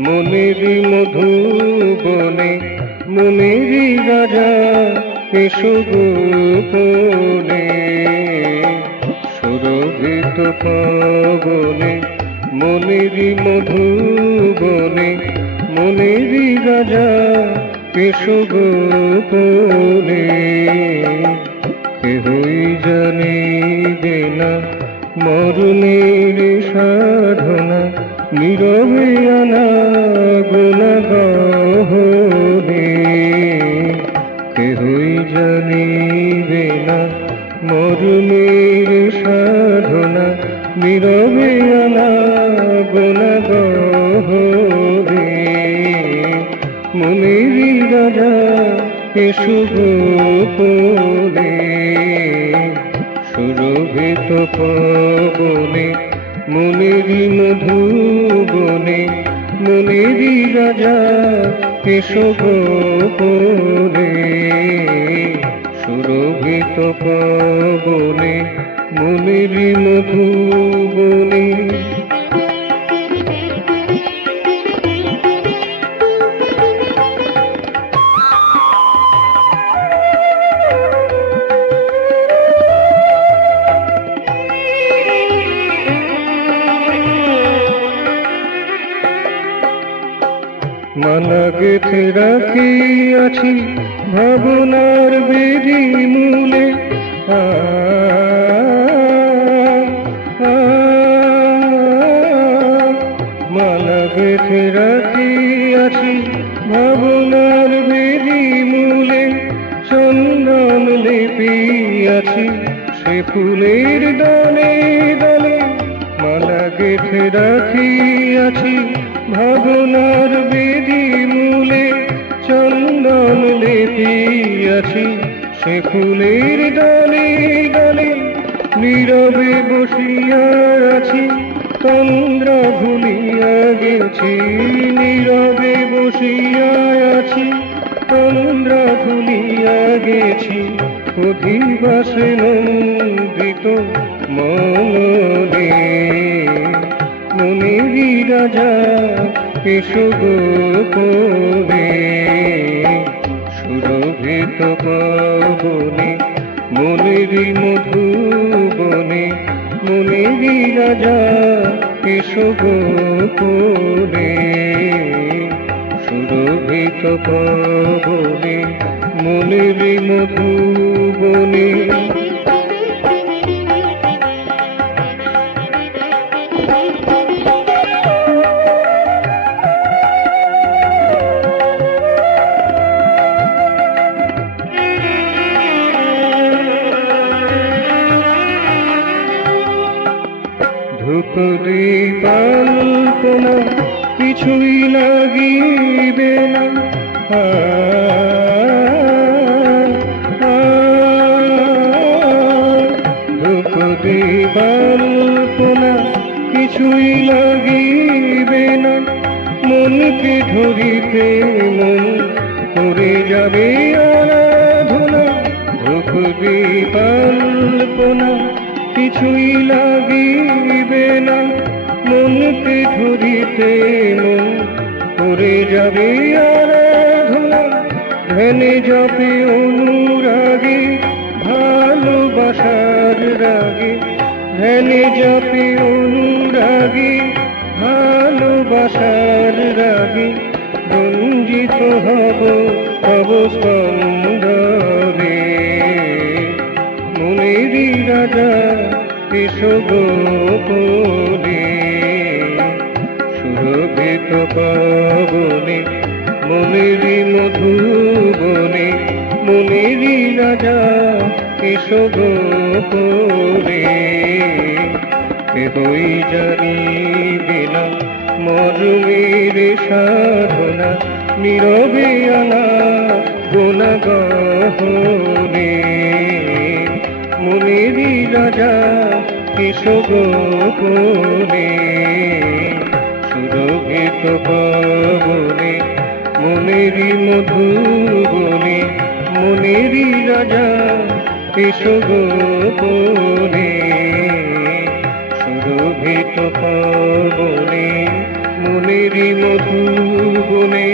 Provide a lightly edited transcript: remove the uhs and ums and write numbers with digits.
মনেরই মধুবনে মনেরই রাজা এসো গোপনে সুরভিত পবনে মনেরই মধুবনে মনেরই রাজা এসো গোপনে কেহই জানিবে না মরণের সাধনা নীরবে আনাগোনা গহনে কেহই জানিবে না মরণের সাধনা নীরবে আনাগোনা গহনে মনেরই রাজা এসো গোপনে সুরভিত পবনে মনেরই মধুবনে মনেরই রাজা এসো গোপনে সুরভিত পবনে মনেরই মধুবনে মালা গেঁথে রাখিয়াছি ভাবনার বেদি মূলে মালা গেঁথে রাখিয়াছি ভাবনার বেদি মূলে চন্দন লেপিয়াছি সে ফুলের দলে দলে মালা গেঁথে রাখিয়াছি ভাবনার বেদি মূলে চন্দন লেপিয়াছি সে ফুলের দলে দলে নীরবে বসিয়া আছি তন্দ্রা ভুলিয়া গেছি নীরবে বসিয়া আছি তন্দ্রা ভুলিয়া গেছি অধিবাসে নন্দিত মনে মনেরই রাজা এসো গোপনে সুরভিত পবনে মনেরই মধুবনে মনেরই রাজা এসো গোপনে সুরভিত পবনে মনেরই মধুবনে ধূপ দীপাল্পনা কিছুই লাগিবে না ধূপ দীপাল্পনা কিছুই লাগিবে না মনকে ধরিতে মন করে যাবে আরাধনা ধূপ দীপাল্পনা কিছুই লাগিবে না মনকে ধরিতে মন করে যাবে আরাধনা ধ্যানে জপে অনুরাগে ভালোবাসার রাগে ধ্যানে জপে অনুরাগে ভালোবাসার রাগে রঞ্জিত হব তব স্কন্ধরে মনেরই রাজা এসো গোপনে সুরভিত পবনে মনেরই মধুবনে মনেরই রাজা এসো গোপনে কেহই জানিবে না মরণের সাধনা নীরবে আনা গোনা গহনে মনেরই রাজা এসো গোপনে সুরভিত পবনে মনেরই মধুবনে মনেরই রাজা এসো গোপনে সুরভিত পবনে মনেরই মধুবনে